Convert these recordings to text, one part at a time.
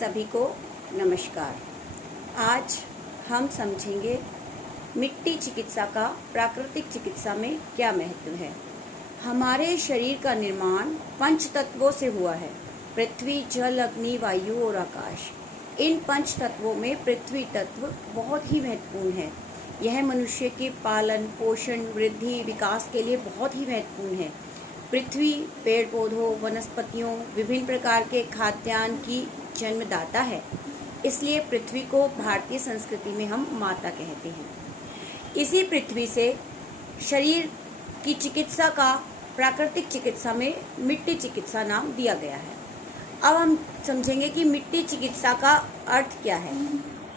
सभी को नमस्कार। आज हम समझेंगे मिट्टी चिकित्सा का प्राकृतिक चिकित्सा में क्या महत्व है। हमारे शरीर का निर्माण पंच तत्वों से हुआ है, पृथ्वी, जल, अग्नि, वायु और आकाश। इन पंच तत्वों में पृथ्वी तत्व बहुत ही महत्वपूर्ण है। यह मनुष्य के पालन, पोषण, वृद्धि, विकास के लिए बहुत ही महत्वपूर्ण है। पृथ्वी पेड़ पौधों, वनस्पतियों, विभिन्न प्रकार के खाद्यान्न की जन्मदाता है। इसलिए पृथ्वी को भारतीय संस्कृति में हम माता कहते हैं। इसी पृथ्वी से शरीर की चिकित्सा का प्राकृतिक चिकित्सा में मिट्टी चिकित्सा नाम दिया गया है। अब हम समझेंगे कि मिट्टी चिकित्सा का अर्थ क्या है।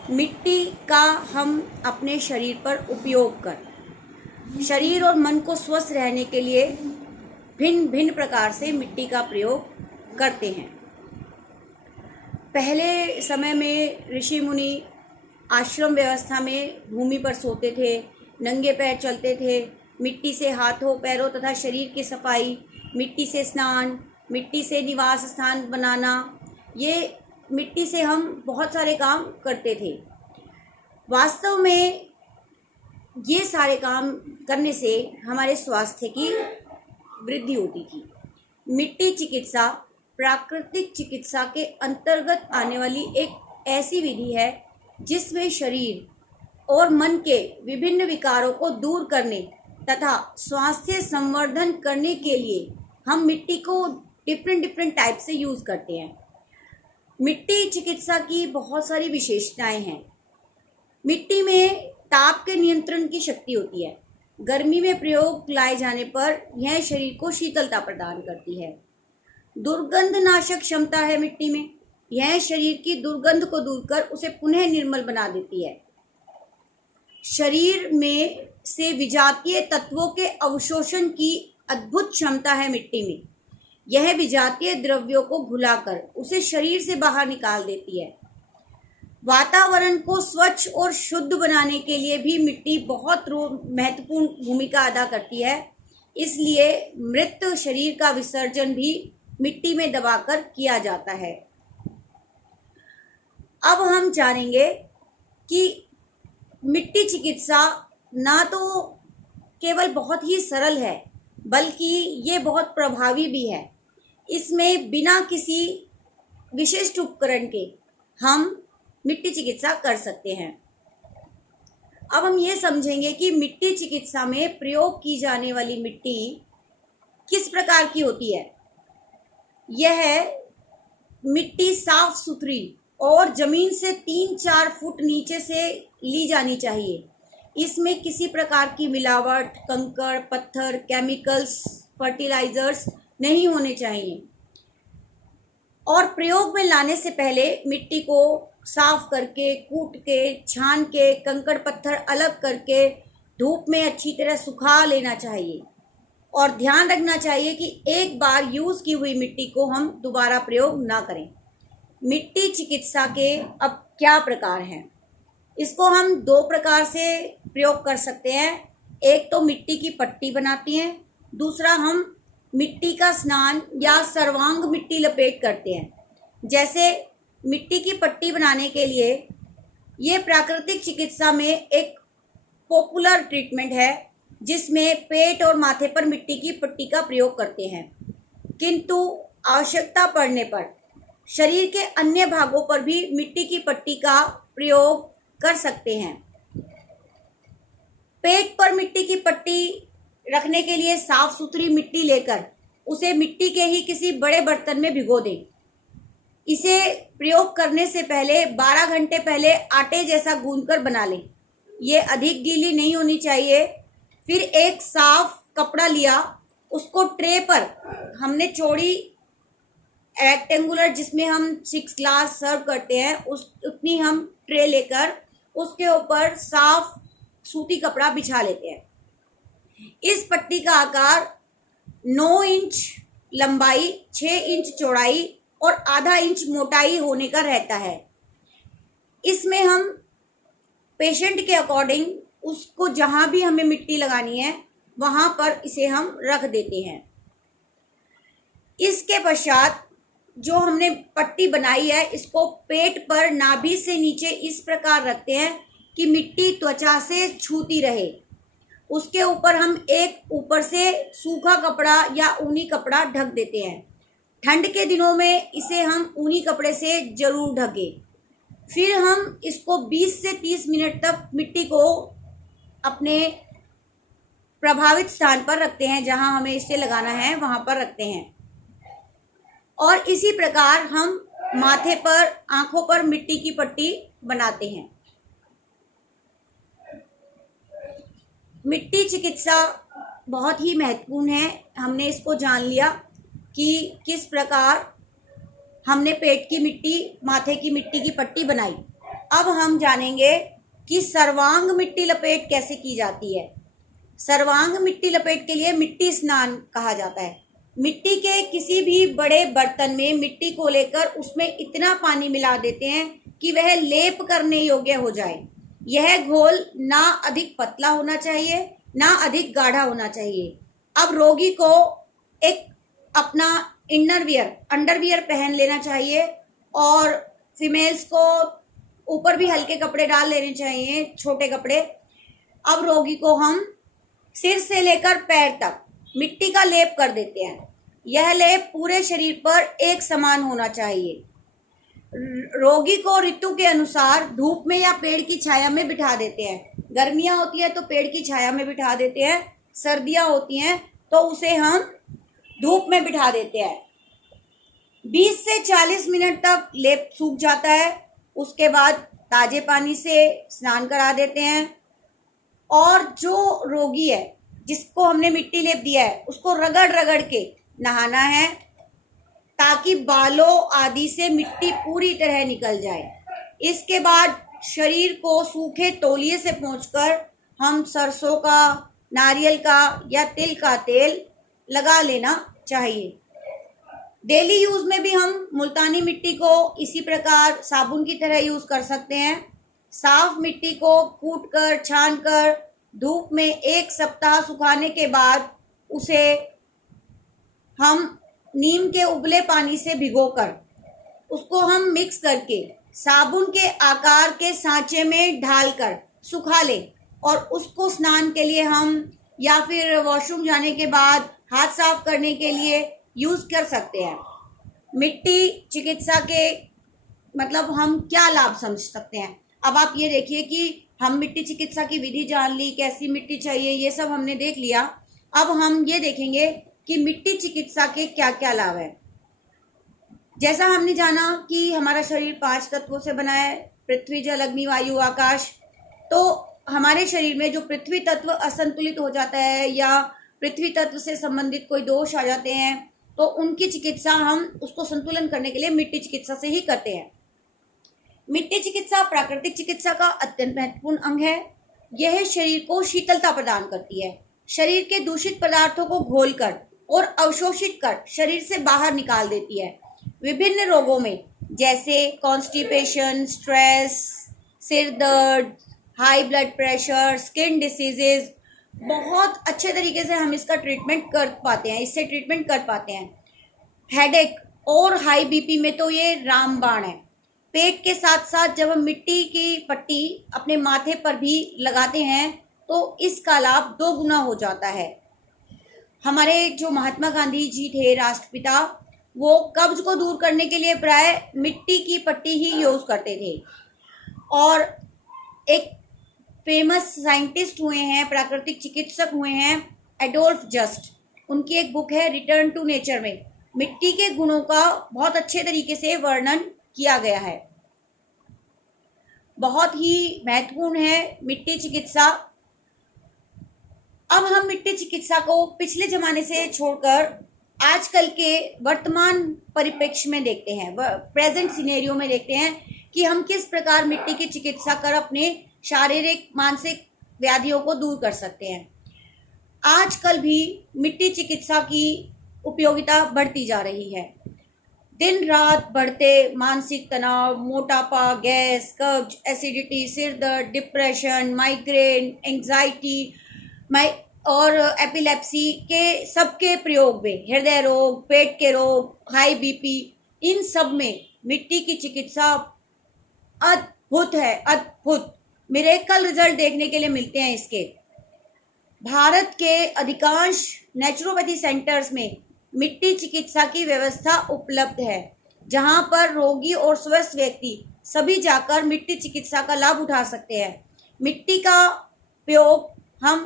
मिट्टी का हम अपने शरीर पर उपयोग कर शरीर और मन को स्वस्थ रहने के लिए भिन्न भिन्न प्रकार से मिट्टी का प्रयोग करते हैं। पहले समय में ऋषि मुनि आश्रम व्यवस्था में भूमि पर सोते थे, नंगे पैर चलते थे। मिट्टी से हाथों, पैरों तथा शरीर की सफाई, मिट्टी से स्नान, मिट्टी से निवास स्थान बनाना, ये मिट्टी से हम बहुत सारे काम करते थे। वास्तव में ये सारे काम करने से हमारे स्वास्थ्य की वृद्धि होती थी। मिट्टी चिकित्सा प्राकृतिक चिकित्सा के अंतर्गत आने वाली एक ऐसी विधि है जिसमें शरीर और मन के विभिन्न विकारों को दूर करने तथा स्वास्थ्य संवर्धन करने के लिए हम मिट्टी को डिफरेंट टाइप से यूज़ करते हैं। मिट्टी चिकित्सा की बहुत सारी विशेषताएं हैं। मिट्टी में ताप के नियंत्रण की शक्ति होती है। गर्मी में प्रयोग लाए जाने पर यह शरीर को शीतलता प्रदान करती है। दुर्गंध नाशक क्षमता है मिट्टी में। यह शरीर की दुर्गंध को दूर कर उसे पुनः निर्मल बना देती है। शरीर में से विजातीय तत्वों के अवशोषण की अद्भुत क्षमता है मिट्टी में। यह विजातीय द्रव्यों को घुलाकर उसे शरीर से बाहर निकाल देती है। वातावरण को स्वच्छ और शुद्ध बनाने के लिए भी मिट्टी बहुत महत्वपूर्ण भूमिका अदा करती है। इसलिए मृत शरीर का विसर्जन भी मिट्टी में दबाकर किया जाता है। अब हम जानेंगे कि मिट्टी चिकित्सा ना तो केवल बहुत ही सरल है, बल्कि ये बहुत प्रभावी भी है। इसमें बिना किसी विशिष्ट उपकरण के हम मिट्टी चिकित्सा कर सकते हैं। अब हम ये समझेंगे कि मिट्टी चिकित्सा में प्रयोग की जाने वाली मिट्टी किस प्रकार की होती है। यह मिट्टी साफ सुथरी और जमीन से 3-4 फुट नीचे से ली जानी चाहिए। इसमें किसी प्रकार की मिलावट, कंकड़, पत्थर, केमिकल्स, फर्टिलाइजर्स नहीं होने चाहिए। और प्रयोग में लाने से पहले मिट्टी को साफ करके, कूट के, छान के, कंकड़ पत्थर अलग करके धूप में अच्छी तरह सुखा लेना चाहिए। और ध्यान रखना चाहिए कि एक बार यूज़ की हुई मिट्टी को हम दोबारा प्रयोग ना करें। मिट्टी चिकित्सा के अब क्या प्रकार हैं, इसको हम 2 प्रकार से प्रयोग कर सकते हैं। एक तो मिट्टी की पट्टी बनाती हैं, दूसरा हम मिट्टी का स्नान या सर्वांग मिट्टी लपेट करते हैं। जैसे मिट्टी की पट्टी बनाने के लिए ये प्राकृतिक चिकित्सा में एक पॉपुलर ट्रीटमेंट है, जिसमें पेट और माथे पर मिट्टी की पट्टी का प्रयोग करते हैं, किंतु आवश्यकता पड़ने पर शरीर के अन्य भागों पर भी मिट्टी की पट्टी का प्रयोग कर सकते हैं। पेट पर मिट्टी की पट्टी रखने के लिए साफ सुथरी मिट्टी लेकर उसे मिट्टी के ही किसी बड़े बर्तन में भिगो दें। इसे प्रयोग करने से पहले 12 घंटे पहले आटे जैसा गूंथकर बना लें। ये अधिक गीली नहीं होनी चाहिए। फिर एक साफ कपड़ा लिया, उसको ट्रे पर हमने चौड़ी रेक्टेंगुलर, जिसमें हम 6 ग्लास सर्व करते हैं, उतनी हम ट्रे लेकर उसके ऊपर साफ सूती कपड़ा बिछा लेते हैं। इस पट्टी का आकार 9 इंच लंबाई, 6 इंच चौड़ाई और आधा इंच मोटाई होने का रहता है। इसमें हम पेशेंट के अकॉर्डिंग उसको जहाँ भी हमें मिट्टी लगानी है वहाँ पर इसे हम रख देते हैं। इसके पश्चात जो हमने पट्टी बनाई है इसको पेट पर नाभि से नीचे इस प्रकार रखते हैं कि मिट्टी त्वचा से छूती रहे। उसके ऊपर हम एक ऊपर से सूखा कपड़ा या ऊनी कपड़ा ढक देते हैं। ठंड के दिनों में इसे हम ऊनी कपड़े से जरूर ढकें। फिर हम इसको 20 से 30 मिनट तक मिट्टी को अपने प्रभावित स्थान पर रखते हैं, जहां हमें इसे लगाना है वहां पर रखते हैं। और इसी प्रकार हम माथे पर, आंखों पर मिट्टी की पट्टी बनाते हैं। मिट्टी चिकित्सा बहुत ही महत्वपूर्ण है। हमने इसको जान लिया कि किस प्रकार हमने पेट की मिट्टी, माथे की मिट्टी की पट्टी बनाई। अब हम जानेंगे कि सर्वांग मिट्टी लपेट कैसे की जाती है। सर्वांग मिट्टी लपेट के लिए मिट्टी स्नान कहा जाता है। मिट्टी के किसी भी बड़े बर्तन में मिट्टी को लेकर उसमें इतना पानी मिला देते हैं कि वह लेप करने योग्य हो जाए। यह घोल ना अधिक पतला होना चाहिए, ना अधिक गाढ़ा होना चाहिए। अब रोगी को एक अपना अंडरवियर पहन लेना चाहिए और फीमेल्स को ऊपर भी हल्के कपड़े डाल लेने चाहिए, छोटे कपड़े। अब रोगी को हम सिर से लेकर पैर तक मिट्टी का लेप कर देते हैं। यह लेप पूरे शरीर पर एक समान होना चाहिए। रोगी को ऋतु के अनुसार धूप में या पेड़ की छाया में बिठा देते हैं। गर्मियां होती है तो पेड़ की छाया में बिठा देते हैं, सर्दियां होती हैं तो उसे हम धूप में बिठा देते हैं। 20 से 40 मिनट तक लेप सूख जाता है। उसके बाद ताजे पानी से स्नान करा देते हैं और जो रोगी है जिसको हमने मिट्टी लेप दिया है उसको रगड़ रगड़ के नहाना है ताकि बालों आदि से मिट्टी पूरी तरह निकल जाए। इसके बाद शरीर को सूखे तौलिए से पोंछकर हम सरसों का, नारियल का या तिल का तेल लगा लेना चाहिए। डेली यूज में भी हम मुल्तानी मिट्टी को इसी प्रकार साबुन की तरह यूज कर सकते हैं। साफ मिट्टी को कूटकर, छानकर धूप में 1 सप्ताह सुखाने के बाद उसे हम नीम के उबले पानी से भिगोकर उसको हम मिक्स करके साबुन के आकार के सांचे में ढालकर सुखा लें और उसको स्नान के लिए हम या फिर वॉशरूम जाने के बाद हाथ साफ करने के लिए यूज कर सकते हैं। मिट्टी चिकित्सा के मतलब हम क्या लाभ समझ सकते हैं। अब आप ये देखिए कि हम मिट्टी चिकित्सा की विधि जान ली, कैसी मिट्टी चाहिए ये सब हमने देख लिया। अब हम ये देखेंगे कि मिट्टी चिकित्सा के क्या क्या लाभ है। जैसा हमने जाना कि हमारा शरीर 5 तत्वों से बना है, पृथ्वी, जल, अग्नि, वायु, आकाश। तो हमारे शरीर में जो पृथ्वी तत्व असंतुलित हो जाता है या पृथ्वी तत्व से संबंधित कोई दोष आ जाते हैं तो उनकी चिकित्सा हम उसको संतुलन करने के लिए मिट्टी चिकित्सा से ही करते हैं। मिट्टी चिकित्सा प्राकृतिक चिकित्सा का अत्यंत महत्वपूर्ण अंग है। यह शरीर को शीतलता प्रदान करती है। शरीर के दूषित पदार्थों को घोलकर और अवशोषित कर शरीर से बाहर निकाल देती है। विभिन्न रोगों में जैसे कॉन्स्टिपेशन, स्ट्रेस, सिर दर्द, high blood pressure, skin diseases बहुत अच्छे तरीके से हम इसका ट्रीटमेंट कर पाते हैं, इससे ट्रीटमेंट कर पाते हैं। हेडेक और हाई बीपी में तो ये रामबाण है। पेट के साथ साथ जब हम मिट्टी की पट्टी अपने माथे पर भी लगाते हैं तो इसका लाभ 2 गुना हो जाता है। हमारे जो महात्मा गांधी जी थे राष्ट्रपिता, वो कब्ज को दूर करने के लिए प्राय मिट्टी की पट्टी ही यूज करते थे। और एक फेमस साइंटिस्ट हुए हैं, प्राकृतिक चिकित्सक हुए हैं, एडोल्फ जस्ट। उनकी एक बुक है रिटर्न टू नेचर में मिट्टी के गुणों का बहुत अच्छे तरीके से वर्णन किया गया है। बहुत ही महत्वपूर्ण है मिट्टी चिकित्सा। अब हम मिट्टी चिकित्सा को पिछले जमाने से छोड़कर आजकल के वर्तमान परिप्रेक्ष्य में देखते हैं, प्रेजेंट सिनेरियो में देखते हैं कि हम किस प्रकार मिट्टी की चिकित्सा कर अपने शारीरिक मानसिक व्याधियों को दूर कर सकते हैं। आजकल भी मिट्टी चिकित्सा की उपयोगिता बढ़ती जा रही है। दिन रात बढ़ते मानसिक तनाव, मोटापा, गैस, कब्ज, एसिडिटी, सिर दर्द, डिप्रेशन, माइग्रेन, एंजाइटी और एपिलेप्सी के सबके प्रयोग में, हृदय रोग, पेट के रोग, हाई बीपी, इन सब में मिट्टी की चिकित्सा अद्भुत है, अद्भुत। मिरेकल रिजल्ट देखने के लिए मिलते हैं इसके। भारत के अधिकांश नेचुरोपैथी सेंटर्स में मिट्टी चिकित्सा की व्यवस्था उपलब्ध है, जहां पर रोगी और स्वस्थ व्यक्ति सभी जाकर मिट्टी चिकित्सा का लाभ उठा सकते हैं। मिट्टी का प्रयोग हम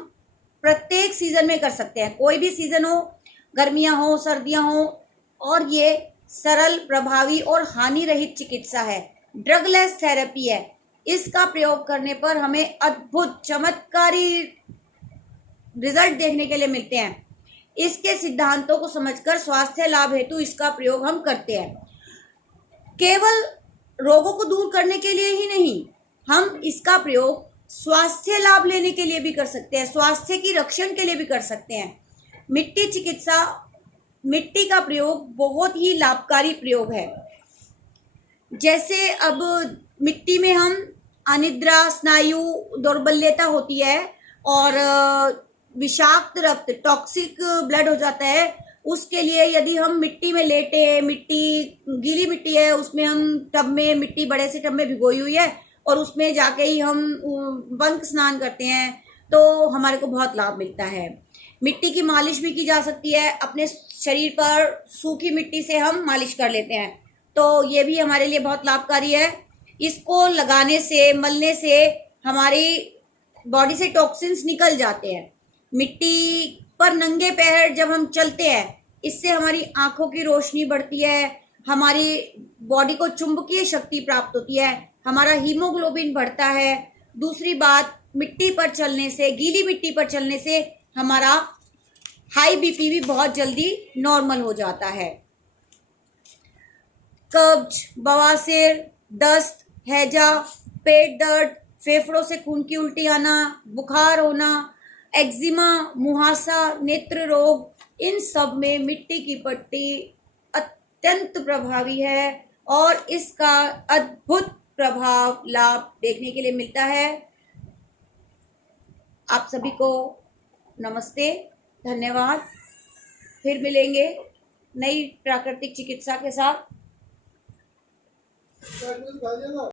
प्रत्येक सीजन में कर सकते हैं, कोई भी सीजन हो, गर्मियां हो, सर्दियां हो, और ये सरल, प्रभावी और हानि रहित चिकित्सा है। ड्रगलेस थेरेपी है। इसका प्रयोग करने पर हमें अद्भुत चमत्कारी रिजल्ट देखने के लिए मिलते हैं। इसके सिद्धांतों को समझकर स्वास्थ्य लाभ हेतु इसका प्रयोग हम करते हैं। केवल रोगों को दूर करने के लिए ही नहीं, हम इसका प्रयोग स्वास्थ्य लाभ लेने के लिए भी कर सकते हैं, स्वास्थ्य की रक्षण के लिए भी कर सकते हैं। मिट्टी चिकित्सा, मिट्टी का प्रयोग बहुत ही लाभकारी प्रयोग है। जैसे अब मिट्टी में हम अनिद्रा, स्नायु दौर्बल्यता होती है और विषाक्त रक्त, टॉक्सिक ब्लड हो जाता है, उसके लिए यदि हम मिट्टी में लेटे, मिट्टी गीली मिट्टी है, उसमें हम टब में, मिट्टी बड़े से टब में भिगोई हुई है और उसमें जाके ही हम बंक स्नान करते हैं, तो हमारे को बहुत लाभ मिलता है। मिट्टी की मालिश भी की जा सकती है। अपने शरीर पर सूखी मिट्टी से हम मालिश कर लेते हैं, तो ये भी हमारे लिए बहुत लाभकारी है। इसको लगाने से, मलने से हमारी बॉडी से टॉक्सिन्स निकल जाते हैं। मिट्टी पर नंगे पैर जब हम चलते हैं, इससे हमारी आंखों की रोशनी बढ़ती है, हमारी बॉडी को चुंबकीय शक्ति प्राप्त होती है, हमारा हीमोग्लोबिन बढ़ता है। दूसरी बात, मिट्टी पर चलने से, गीली मिट्टी पर चलने से हमारा हाई बीपी भी बहुत जल्दी नॉर्मल हो जाता है। कब्ज, बवासीर, दस्त, हैजा, पेट दर्द, फेफड़ों से खून की उल्टी आना, बुखार होना, एक्जिमा, मुहासा, नेत्र रोग, इन सब में मिट्टी की पट्टी अत्यंत प्रभावी है और इसका अद्भुत प्रभाव, लाभ देखने के लिए मिलता है। आप सभी को नमस्ते, धन्यवाद। फिर मिलेंगे नई प्राकृतिक चिकित्सा के साथ।